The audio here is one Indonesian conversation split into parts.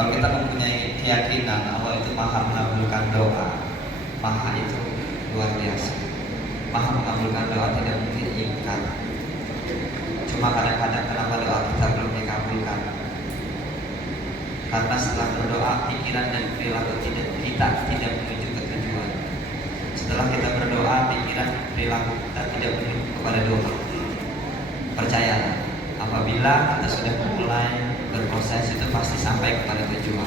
Kalau kita mempunyai keyakinan Allah itu maha mengabulkan doa, maha itu luar biasa. Maha mengabulkan doa, tidak mungkin ingkar. Cuma kadang-kadang kenapa doa kita belum dikabulkan? Karena setelah berdoa, pikiran dan perilaku kita tidak menuju ke tujuan. Setelah kita berdoa, pikiran dan perilaku kita tidak menuju kepada doa. Percayalah, apabila kita sudah mulai berproses, itu pasti sampai kepada tujuan.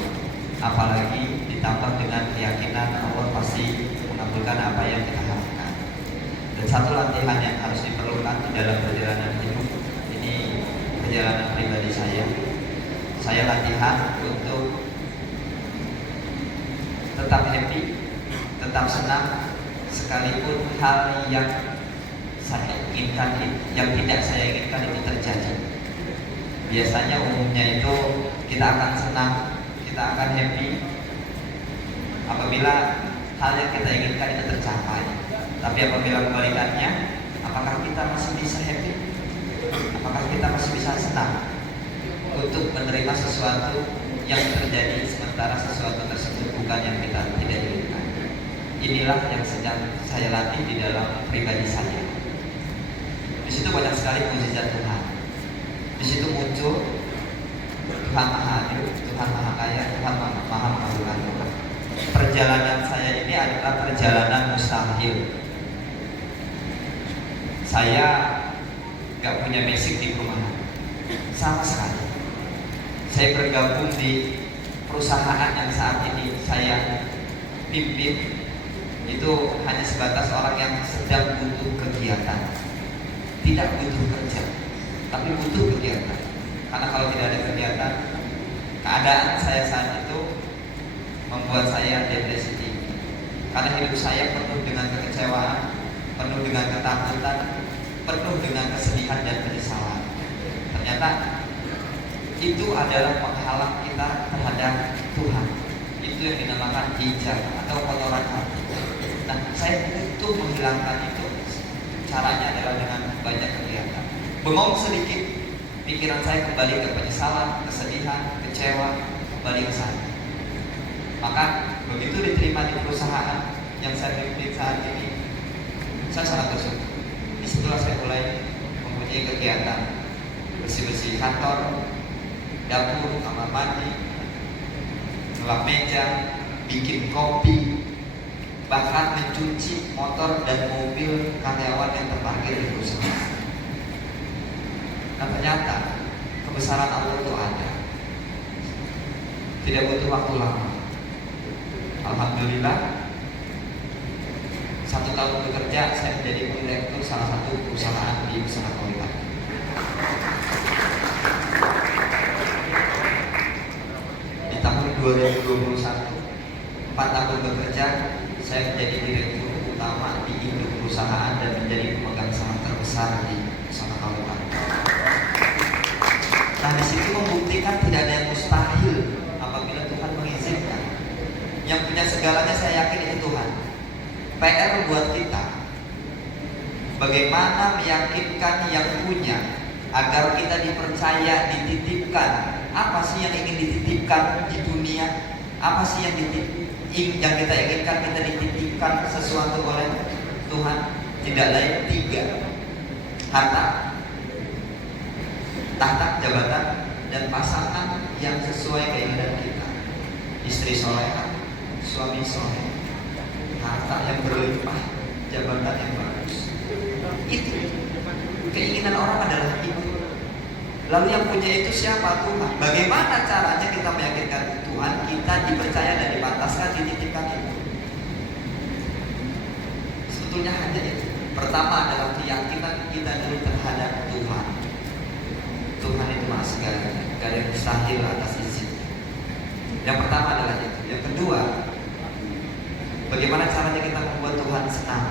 Apalagi ditambah dengan keyakinan Allah pasti mengabulkan apa yang kita harapkan. Dan satu latihan yang harus diperlukan di dalam perjalanan hidup ini, perjalanan pribadi saya latihan untuk tetap happy, tetap senang, sekalipun hal yang saya inginkan, yang tidak saya inginkan itu terjadi. Biasanya umumnya itu kita akan senang, kita akan happy apabila hal yang kita inginkan itu tercapai. Tapi apabila kebalikannya, apakah kita masih bisa happy? Apakah kita masih bisa senang untuk menerima sesuatu yang terjadi sementara sesuatu tersebut bukan yang kita tidak inginkan? Inilah yang sedang saya latih di dalam pribadi saya. Di situ banyak sekali mukjizat Tuhan. Di situ muncul Tuhan Maha Adil, Tuhan Maha Kaya, Tuhan Maha Mengabulkan doa. Perjalanan saya ini adalah perjalanan mustahil. Saya gak punya basic di perumahan sama sekali. Saya bergabung di perusahaan yang saat ini saya pimpin itu hanya sebatas orang yang sedang butuh kegiatan, tidak butuh kerja, tapi butuh kegiatan. Karena kalau tidak ada kegiatan, keadaan saya saat itu membuat saya depresi tinggi. Karena hidup saya penuh dengan kekecewaan, penuh dengan ketakutan, penuh dengan kesedihan dan penyesalan. Ternyata itu adalah penghalang kita terhadap Tuhan. Itu yang dinamakan hijab atau kotoran hati. Nah, saya butuh menghilangkan itu. Caranya adalah dengan banyak kegiatan. Bengong sedikit, pikiran saya kembali ke penyesalan, kesedihan, kecewa, kembali ke sana. Maka begitu diterima di perusahaan yang saya pimpin saat ini, saya sangat bersyukur. Disitulah saya mulai mempunyai kegiatan bersih-bersih kantor, dapur, kamar mandi, ngelap meja, bikin kopi, bahkan mencuci motor dan mobil karyawan yang terparkir di perusahaan. Dan ternyata kebesaran Allah itu ada, tidak butuh waktu lama. Alhamdulillah, 1 tahun bekerja saya menjadi direktur salah satu perusahaan di usaha kuliah. Di tahun 2021, 4 tahun bekerja, saya menjadi direktur utama di induk perusahaan dan menjadi pemegang saham terbesar di usaha kuliah. Nah, di situ membuktikan tidak ada yang mustahil apabila Tuhan mengizinkan. Yang punya segalanya saya yakin itu Tuhan. PR buat kita, bagaimana meyakinkan yang punya agar kita dipercaya, dititipkan. Apa sih yang ingin dititipkan di dunia? Apa sih yang kita inginkan? Kita dititipkan sesuatu oleh Tuhan. Tidak lain 3: harta, tahta, jabatan, dan pasangan yang sesuai keinginan kita. Istri solehah, suami soleh, harta yang berlimpah, jabatan yang bagus. Itu keinginan orang adalah itu. Lalu yang punya itu siapa? Tuhan. Bagaimana caranya kita meyakinkan Tuhan kita dipercaya dan dipantaskan dititipkan itu? Sebetulnya hanya itu. Pertama adalah keyakinan kita dulu terhadap Tuhan. Tuhan itu maha segalanya, gak ada yang mustahil atas izin. Yang pertama adalah itu. Yang kedua, bagaimana caranya kita membuat Tuhan senang?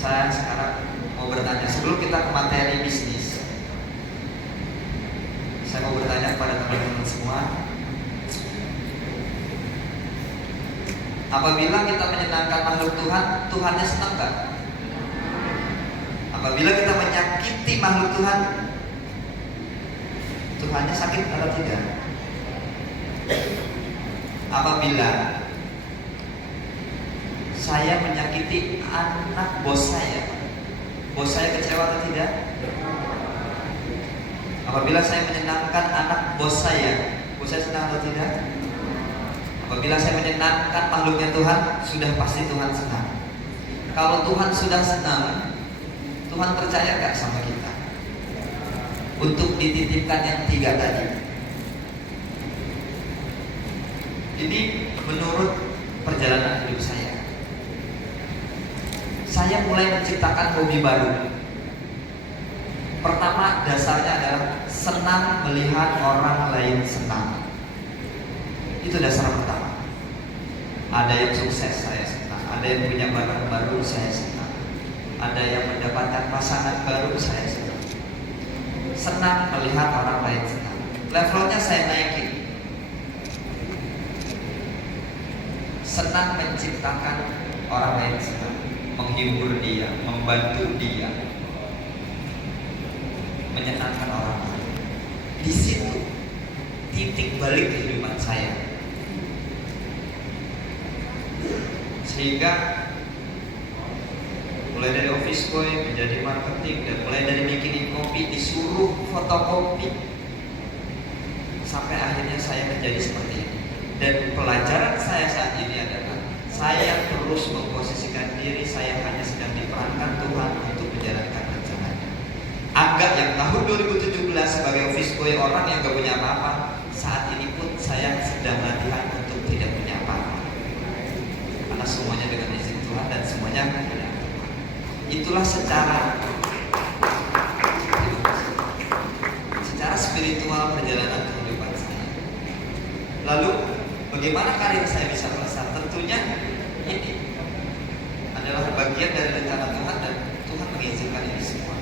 Saya sekarang mau bertanya, sebelum kita ke materi bisnis, saya mau bertanya kepada teman-teman semua. Apabila kita menyenangkan makhluk Tuhan, Tuhannya senang gak? Apabila kita menyakiti makhluk Tuhan, Tuhannya sakit atau tidak? Apabila saya menyakiti anak bos saya kecewa atau tidak? Apabila saya menyenangkan anak bos saya senang atau tidak? Apabila saya menyenangkan makhluknya Tuhan, sudah pasti Tuhan senang. Kalau Tuhan sudah senang, Tuhan percaya gak sama kita untuk dititipkan yang 3 tadi? Ini menurut perjalanan hidup saya mulai menciptakan hobi baru. Pertama, dasarnya adalah senang melihat orang lain senang. Itu dasar pertama. Ada yang sukses, saya senang. Ada yang punya barang baru, saya senang. Ada yang mendapatkan pasangan baru, saya senang. Senang melihat orang lain senang. Levelnya saya naikin. Senang menciptakan orang lain senang, menghibur dia, membantu dia, menyenangkan orang lain. Di situ titik balik kehidupan saya. Sehingga mulai dari office boy menjadi marketing, dan mulai dari bikin kopi disuruh fotokopi, sampai akhirnya saya menjadi seperti ini. Dan pelajaran saya saat ini adalah saya terus memposisikan diri saya hanya sedang diperankan Tuhan untuk menjalankan rencananya. Agak yang tahun 2017 sebagai office boy, orang yang gak punya apa-apa, saat ini pun saya sedang latihan untuk tidak punya apa-apa, karena semuanya dengan izin Tuhan dan semuanya dengan Tuhan. Itulah secara spiritual perjalanan kehidupan saya. Lalu bagaimana karir saya bisa melesat? Tentunya ini adalah bagian dari rencana Tuhan, dan Tuhan mengizinkan ini semua.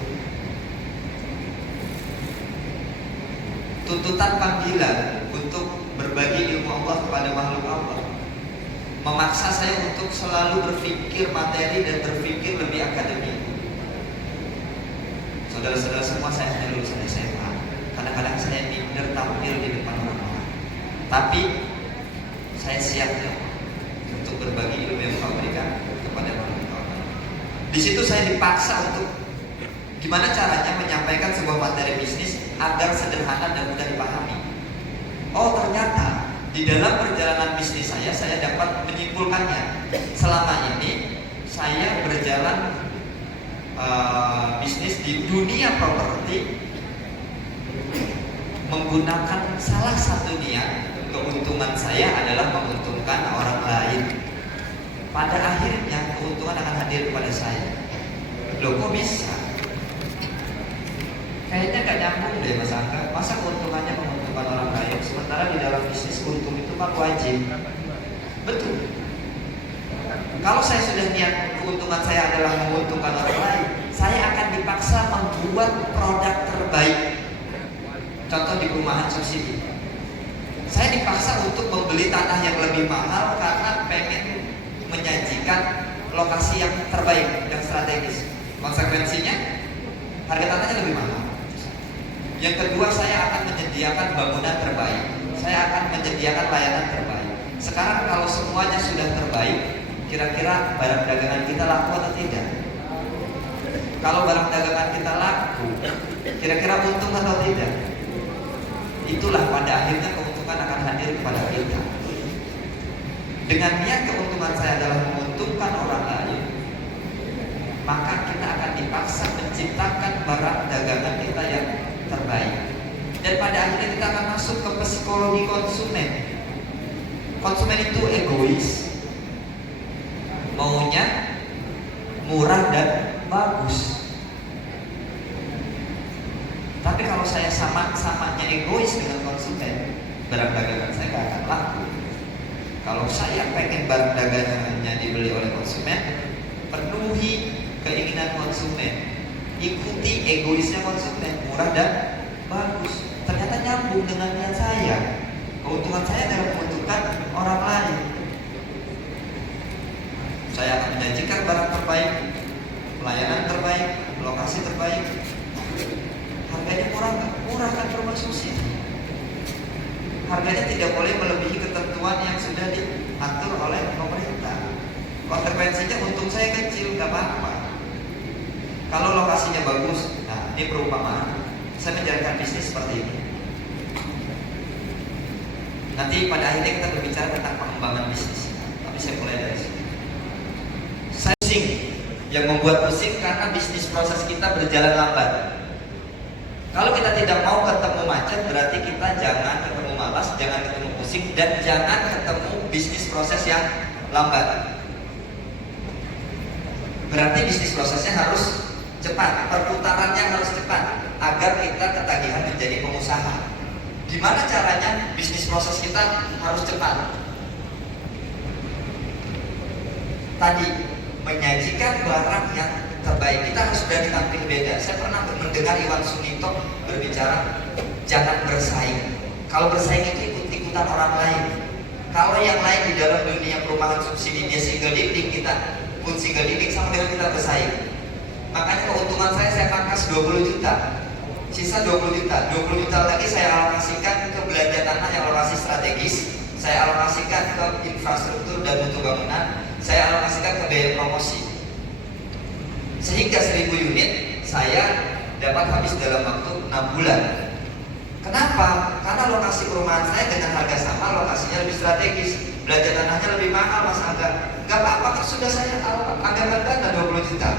Tuntutan panggilan untuk berbagi ilmu Allah kepada makhluk Allah memaksa saya untuk selalu berpikir materi dan berpikir lebih akademik. Saudara-saudara semua, saya hanya lulusan SMA. Kadang-kadang saya minder tampil di depan orang-orang, tapi saya siap untuk berbagi ilmu yang Kau berikan kepada orang-orang. Di situ saya dipaksa untuk gimana caranya menyampaikan sebuah materi bisnis agar sederhana dan mudah dipahami. Oh, ternyata di dalam perjalanan bisnis saya dapat menyimpulkannya. Selama ini saya berjalan bisnis di dunia properti menggunakan salah satu niat. Keuntungan saya adalah menguntungkan orang lain. Pada akhirnya keuntungan akan hadir kepada saya. Loh, kok bisa? Kayaknya gak nyambung deh Mas Angga. Masa keuntungannya menguntungkan orang lain, sementara di dalam bisnis untung itu kan wajib? Betul. Kalau saya sudah niat keuntungan saya adalah menguntungkan orang lain, saya akan dipaksa membuat produk terbaik. Contoh di perumahan subsidi, saya dipaksa untuk membeli tanah yang lebih mahal karena pengen menyajikan lokasi yang terbaik, yang strategis. Konsekuensinya harga tanahnya lebih mahal. Yang kedua, saya akan menyediakan bangunan terbaik, saya akan menyediakan layanan terbaik. Sekarang kalau semuanya sudah terbaik, kira-kira barang dagangan kita laku atau tidak? Kalau barang dagangan kita laku, kira-kira untung atau tidak? Itulah pada akhirnya keuntungan akan hadir kepada kita. Dengan niat keuntungan saya adalah menguntungkan orang lain, maka kita akan dipaksa menciptakan barang dagangan kita yang terbaik. Dan pada akhirnya kita akan masuk ke psikologi konsumen. Konsumen itu egois, maunya murah dan bagus. Tapi kalau saya sama-samanya egois dengan konsumen, barang dagangan saya gak akan laku. Kalau saya pengen barang dagangannya dibeli oleh konsumen, penuhi keinginan konsumen, ikuti egoisnya konsumen, murah dan bagus. Ternyata nyambung dengan niat saya. Keuntungan saya adalah menguntungkan orang lain. Saya akan menjanjikan barang terbaik, pelayanan terbaik, lokasi terbaik. Harganya murah nggak? Murah kan perumahan subsidi. Harganya tidak boleh melebihi ketentuan yang sudah diatur oleh pemerintah. Konsekuensinya untung saya kecil, nggak apa-apa. Kalau lokasinya bagus, nah ini perumpamaan. Saya menjalankan bisnis seperti ini. Nanti pada akhirnya kita berbicara tentang pengembangan bisnis. Tapi saya mulai dari sini. Saya pusing. Yang membuat pusing karena bisnis proses kita berjalan lambat. Kalau kita tidak mau ketemu macet, berarti kita jangan ketemu malas, jangan ketemu pusing, dan jangan ketemu bisnis proses yang lambat. Berarti bisnis prosesnya harus cepat, perputarannya harus cepat, agar kita ketagihan menjadi pengusaha. Gimana caranya bisnis proses kita harus cepat? Tadi, menyajikan barang yang terbaik. Kita harus berani tampil beda. Saya pernah mendengar Iwan Sunito berbicara, jangan bersaing. Kalau bersaing itu ikut-ikutan orang lain. Kalau yang lain di dalam dunia perumahan subsidi dia single living, kita pun single living, sama dengan kita bersaing. Makanya keuntungan saya pangkas 20 juta, sisa 20 juta. 20 juta lagi saya alokasikan ke belanja tanah yang lokasi strategis, saya alokasikan ke infrastruktur dan mutu bangunan, saya alokasikan ke biaya promosi. Sehingga 1000 unit saya dapat habis dalam waktu 6 bulan. Kenapa? Karena lokasi perumahan saya dengan harga sama, lokasinya lebih strategis, belanja tanahnya lebih mahal, Mas Angga. Gak apa-apa, kan sudah saya anggarkan dana 20 juta.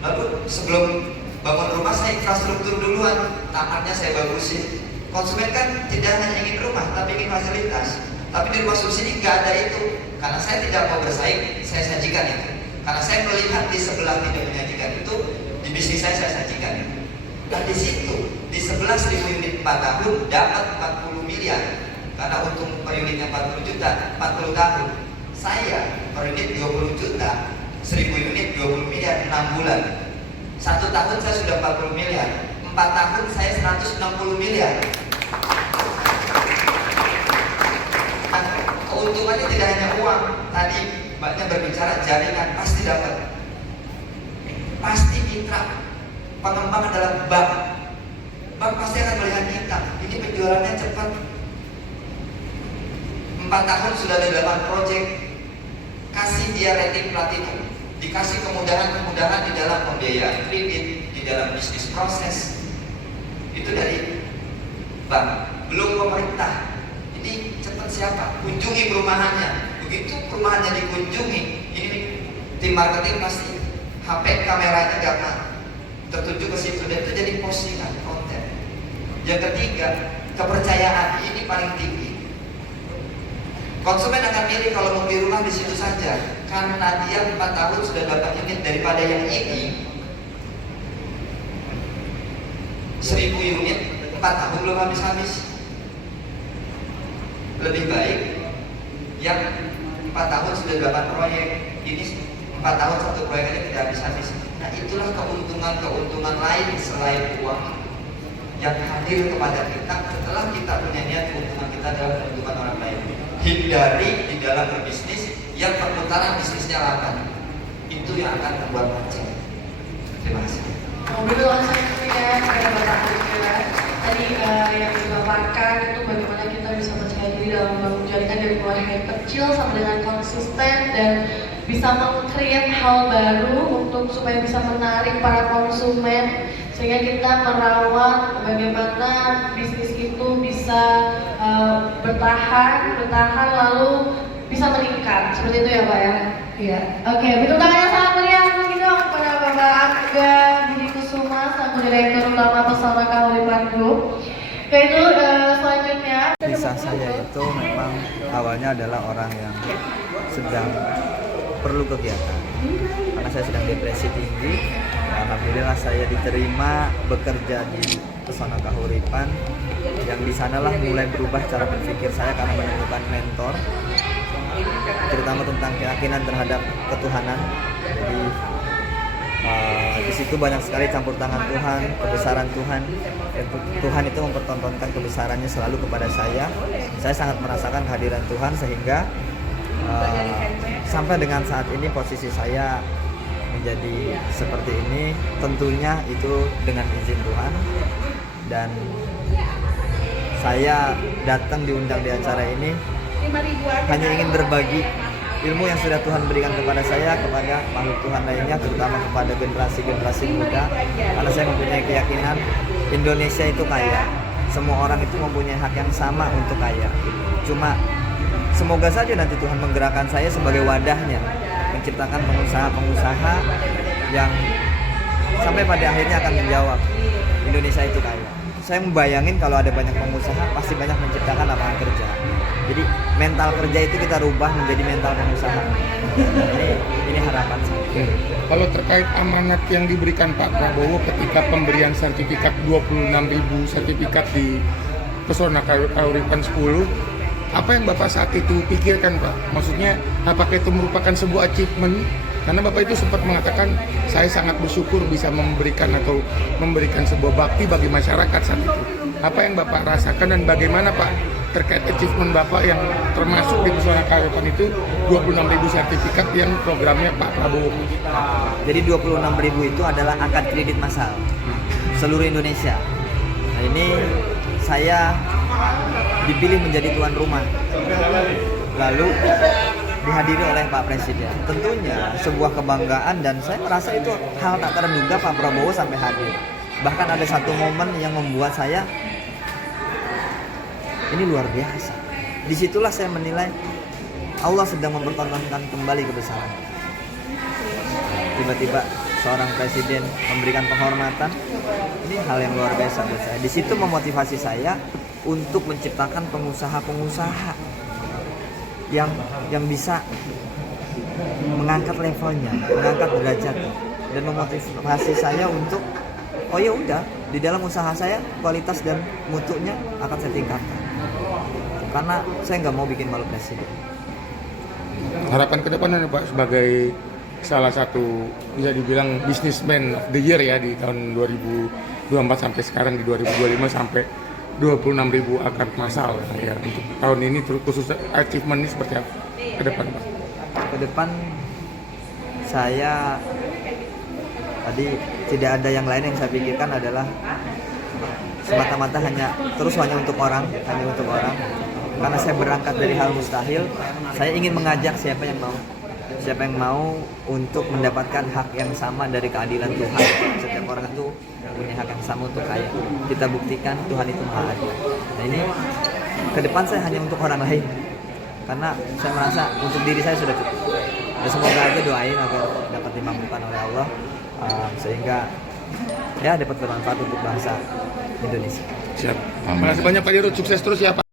Lalu sebelum bangun rumah saya infrastruktur duluan, tamannya saya bagusin. Konsumen kan tidak hanya ingin rumah, tapi ingin fasilitas. Tapi di rumah subsidi nggak ada itu. Karena saya tidak mau bersaing, saya sajikan itu. Karena saya melihat di sebelah tidak menyajikan itu, di bisnis saya sajikan itu. Dan di situ, di sebelah 1000 unit 4 tahun dapat 40 miliar. Karena untung per unitnya 40 juta, 40 tahun. Saya per unit 20 juta, 1000 unit 20 miliar 6 bulan. 1 tahun saya sudah 40 miliar, 4 tahun saya 160 miliar. Nah, keuntungannya tidak hanya uang. Tadi Mbaknya berbicara jaringan, pasti dapat. Pasti mitra. Pengembang adalah bank. Bank pasti akan melihat kita. Ini penjualannya cepat. 4 tahun sudah ada 8 proyek. Kasih dia rating platinum. Dikasih kemudahan-kemudahan di dalam pembiayaan kredit, di dalam bisnis proses. Itu dari bank. Belum pemerintah. Ini cepat siapa? Kunjungi perumahannya. Begitu perumahannya dikunjungi, ini tim marketing pasti HP kameranya gampang tertuju ke situ, dan itu jadi postingan konten. Yang ketiga, kepercayaan. Ini paling tinggi. Konsumen akan milih kalau mau beli rumah di situ saja, karena dia 4 tahun sudah dapat unit, daripada yang ini 1000 unit 4 tahun belum habis-habis. Lebih baik yang 4 tahun sudah 8 proyek, ini 4 tahun 1 proyek aja tidak habis-habis. Nah, itulah keuntungan lain selain uang yang hadir kepada kita setelah kita punya niat. Keuntungan kita adalah keuntungan orang lain. Hindari di dalam berbisnis yang perputaran bisnisnya lambat. Itu yang akan membuat macet. Terima kasih. Alhamdulillah ya, kepada Bapak Alika. Tadi yang dipaparkan itu bagaimana kita bisa percaya diri dalam membangun jaringan dari mulai hal kecil sampai dengan konsisten dan bisa meng-create hal baru untuk supaya bisa menarik para konsumen, sehingga kita merawat bagaimana bisnis itu bisa bertahan lalu bisa meningkat, seperti itu ya Pak ya. Iya. Oke, berikan tangan yang sangat meriah mungkin dong kepada Bapak Angga Budi Kusuma selaku Direktur Utama Pesona Kahuripan Group. Yaitu selanjutnya kisah saya itu memang awalnya adalah orang yang sedang perlu kegiatan karena saya sedang depresi tinggi. Alhamdulillah saya diterima bekerja di Pesona Kahuripan, yang di sanalah mulai berubah cara berpikir saya karena menemukan mentor, terutama tentang keyakinan terhadap ketuhanan. Jadi di situ banyak sekali campur tangan Tuhan, kebesaran Tuhan. Tuhan itu mempertontonkan kebesarannya selalu kepada saya. Saya sangat merasakan kehadiran Tuhan sehingga sampai dengan saat ini posisi saya menjadi seperti ini. Tentunya itu dengan izin Tuhan. dan saya datang diundang di acara ini hanya ingin berbagi ilmu yang sudah Tuhan berikan kepada saya, kepada makhluk Tuhan lainnya, terutama kepada generasi-generasi muda. Karena saya mempunyai keyakinan Indonesia itu kaya, semua orang itu mempunyai hak yang sama untuk kaya. Cuma semoga saja nanti Tuhan menggerakkan saya sebagai wadahnya, menciptakan pengusaha-pengusaha yang sampai pada akhirnya akan menjawab Indonesia itu kaya. Saya membayangin kalau ada banyak pengusaha pasti banyak menciptakan lapangan kerja. Jadi mental kerja itu kita rubah menjadi mental pengusaha. Ini harapan saya. Kalau terkait amanat yang diberikan Pak Prabowo ketika pemberian sertifikat 26.000 sertifikat di Pesona Kauripan 10, apa yang Bapak saat itu pikirkan Pak? Maksudnya apakah itu merupakan sebuah achievement? Karena Bapak itu sempat mengatakan saya sangat bersyukur bisa memberikan sebuah bakti bagi masyarakat saat itu. Apa yang Bapak rasakan dan bagaimana Pak terkait achievement Bapak yang termasuk di Pesona Kauripan itu 26.000 sertifikat yang programnya Pak Prabowo? Jadi 26.000 itu adalah akad kredit massal seluruh Indonesia. Nah ini saya dipilih menjadi tuan rumah, lalu dihadiri oleh Pak Presiden. Tentunya sebuah kebanggaan dan saya merasa itu hal tak terduga Pak Prabowo sampai hadir. Bahkan ada satu momen yang membuat saya ini luar biasa. Disitulah saya menilai Allah sedang mempertontonkan kembali kebesaran. Tiba-tiba seorang presiden memberikan penghormatan, ini hal yang luar biasa buat saya. Di situ memotivasi saya untuk menciptakan pengusaha-pengusaha yang bisa mengangkat levelnya, mengangkat derajatnya, dan memotivasi saya untuk oh ya udah di dalam usaha saya kualitas dan mutunya akan saya tingkatkan. Karena saya nggak mau bikin malu presiden. Harapan ke depan Pak sebagai salah satu bisa dibilang businessman of the year ya di tahun 2024 sampai sekarang di 2025 sampai 26.000 akad massal ya untuk tahun ini khusus achievement ini seperti apa ke depan Pak? Ke depan saya tadi tidak ada yang lain yang saya pikirkan adalah semata-mata hanya untuk orang, karena saya berangkat dari hal mustahil. Saya ingin mengajak siapa yang mau untuk mendapatkan hak yang sama dari keadilan Tuhan. Setiap orang itu punya hak yang sama untuk kaya. Kita buktikan Tuhan itu maha adil. Nah ini ke depan saya hanya untuk orang lain, karena saya merasa untuk diri saya sudah cukup. Ya, semoga aja doain agar dapat dimampukan oleh Allah, sehingga ya dapat bermanfaat untuk bangsa Indonesia. Siap. Terima kasih banyak Pak Dirut, sukses terus ya Pak.